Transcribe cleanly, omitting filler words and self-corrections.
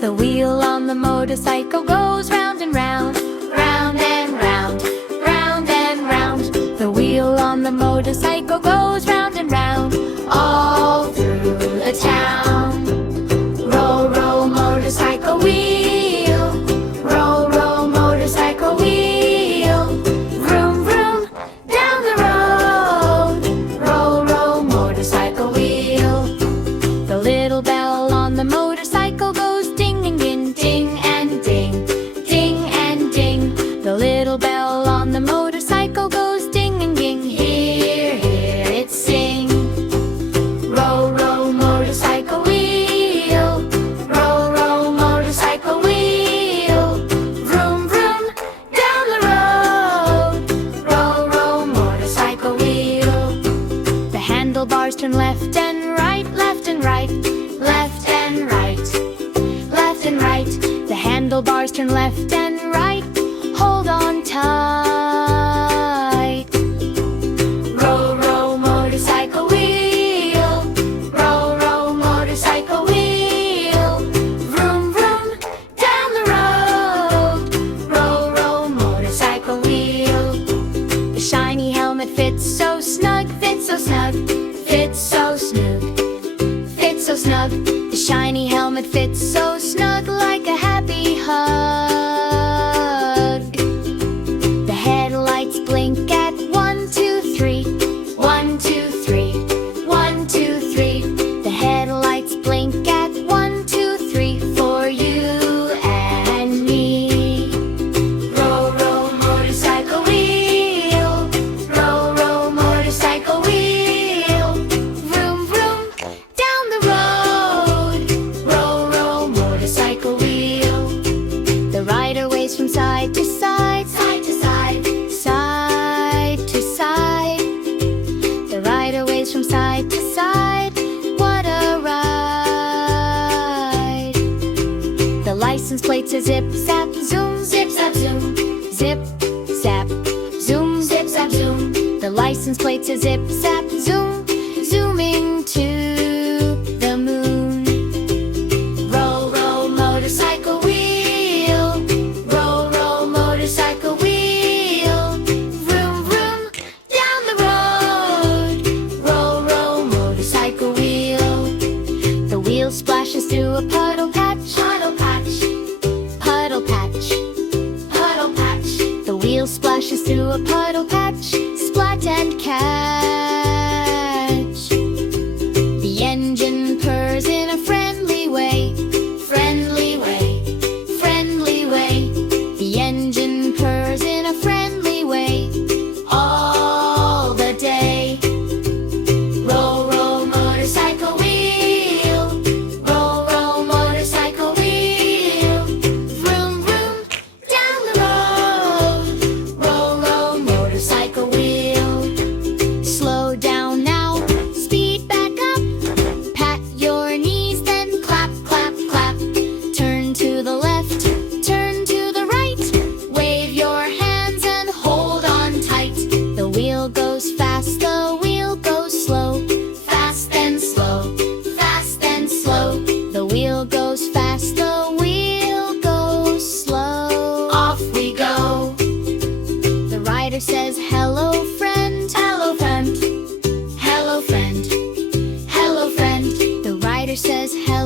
The wheel on the motorcycle goes round and round, round and round, round and round. The wheel on the motorcycle goes round and round, all through the town. Roll, roll, motorcycle wheel. Roll, roll, motorcycle wheel. Vroom, vroom, down the road. Roll, roll, motorcycle wheel. The little bell on the motorcycle goes ding and ding, ding and ding, ding and ding. The little bell on the motorcycle goes ding and ding. Hear, hear it sing. Roll, roll, motorcycle wheel. Roll, roll, motorcycle wheel. Vroom, vroom, down the road. Roll, roll, motorcycle wheel. The handlebars turn left and right, left and right, left and right, left and right. The handlebars turn left and right. Hold on tight. Roll, roll, motorcycle wheel. Roll, roll, motorcycle wheel. Vroom, vroom, down the road. Roll, roll, motorcycle wheel. The shiny helmet fits so snug, fits so snug, fits so snug, fits so snug. The shiny helmet fits so snug, like a happy hug. The headlights blink at 1, 2, 3. 1, 2, 3. 1, 2, 3. The headlights blink at 1, 2, 3 for you and me. Roll, roll, motorcycle wheel. Roll, roll, motorcycle wheel. Vroom, vroom, down the road. Roll, roll, motorcycle wheel. The rider waves from side to side, side to side, side to side. The rider waves from side to side. What a ride! The license plate says zip, zap, zoom, zip, zap, zoom. Zip, zap, zoom, zip, zap, zoom. The license plate says zip, zap, zoom, zooming to the moon. Roll, roll, motorcycle wheel. Roll, roll, motorcycle wheel. Vroom, vroom, down the road. Roll, roll, motorcycle wheel. The wheel splashes through a puddle patch, puddle patch, puddle patch, puddle patch. The wheel splashes through a puddle patch, splat and catch. The engine purrs in a friendly way, friendly way, friendly way. The engine purrs in a friendly way all the day. Roll, roll, motorcycle wheel. Roll, roll, motorcycle wheel. Vroom, vroom, down the road. Roll, roll, motorcycle wheel. Slow down now, speed back up. Pat your knees, then clap, clap, clap. Turn to the left, turn to the right. Wave your hands and hold on tight. The wheel goes fast, the wheel goes slow. Fast and slow, fast and slow. The wheel goes fast, the wheel goes slow. Off we go. The rider says, hello friend, hello friend, hello friend, hello friend. The rider says, hello